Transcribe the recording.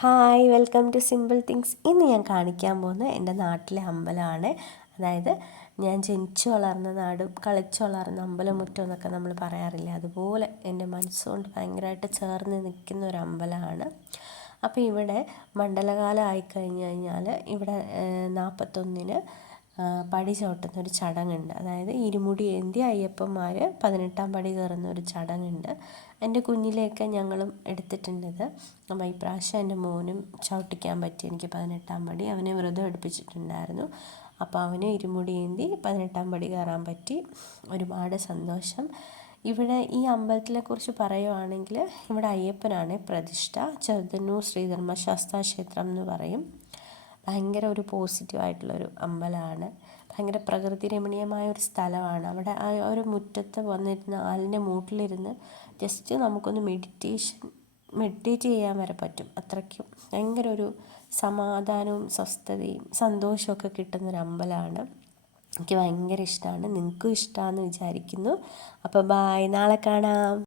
Hi, welcome to simple things. ഇന്ന് ഞാൻ കാണിക്കാൻ പോകുന്നത് എൻ്റെ നാട്ടിലെ അമ്പലമാണ്. അതായത് ഞാൻ ജനിച്ചു വളർന്ന നാടും കളിച്ചു വളർന്ന അമ്പലമുറ്റം എന്നൊക്കെ നമ്മൾ പറയാറില്ലേ, അതുപോലെ എൻ്റെ മനസ്സുകൊണ്ട് ഭയങ്കരമായിട്ട് ചേർന്ന് നിൽക്കുന്ന ഒരു അമ്പലമാണ്. അപ്പോൾ ഇവിടെ മണ്ഡലകാലം ആയിക്കഴിഞ്ഞ് കഴിഞ്ഞാൽ ഇവിടെ 41-ന് പടി ചവിട്ടുന്ന ഒരു ചടങ്ങുണ്ട്. അതായത് ഇരുമുടി ഏന്തി അയ്യപ്പന്മാർ 18-ാം പടി കയറുന്ന ഒരു ചടങ്ങുണ്ട്. എൻ്റെ കുഞ്ഞിലെയൊക്കെ ഞങ്ങളും എടുത്തിട്ടുണ്ടത്. അപ്പോൾ ഇപ്രാവശ്യം എൻ്റെ മോനും ചവിട്ടിക്കാൻ പറ്റി. എനിക്ക് 18-ാം പടി അവനെ വ്രതം എടുപ്പിച്ചിട്ടുണ്ടായിരുന്നു. അപ്പോൾ അവന് ഇരുമുടി ഏന്തി 18-ാം പടി കയറാൻ പറ്റി. ഒരുപാട് സന്തോഷം. ഇവിടെ ഈ അമ്പലത്തിനെക്കുറിച്ച് പറയുവാണെങ്കിൽ ഇവിടെ അയ്യപ്പനാണ് പ്രതിഷ്ഠ. ചെറുതന്നൂർ ശ്രീധർമ്മശാസ്താ ക്ഷേത്രം എന്ന് പറയും. ഭയങ്കര ഒരു പോസിറ്റീവായിട്ടുള്ളൊരു അമ്പലമാണ്. ഭയങ്കര പ്രകൃതി രമണീയമായ ഒരു സ്ഥലമാണ്. അവിടെ ആ ഒരു മുറ്റത്ത് വന്നിരുന്ന് ആലിൻ്റെ മൂട്ടിലിരുന്ന് ജസ്റ്റ് നമുക്കൊന്ന് മെഡിറ്റേറ്റ് ചെയ്യാൻ വരെ പറ്റും. അത്രയ്ക്കും ഭയങ്കര ഒരു സമാധാനവും സ്വസ്ഥതയും സന്തോഷമൊക്കെ കിട്ടുന്നൊരു അമ്പലമാണ്. എനിക്ക് ഭയങ്കര ഇഷ്ടമാണ്. നിങ്ങൾക്കും ഇഷ്ടമാണെന്ന് വിചാരിക്കുന്നു. അപ്പോൾ ബായ്, നാളെ കാണാം.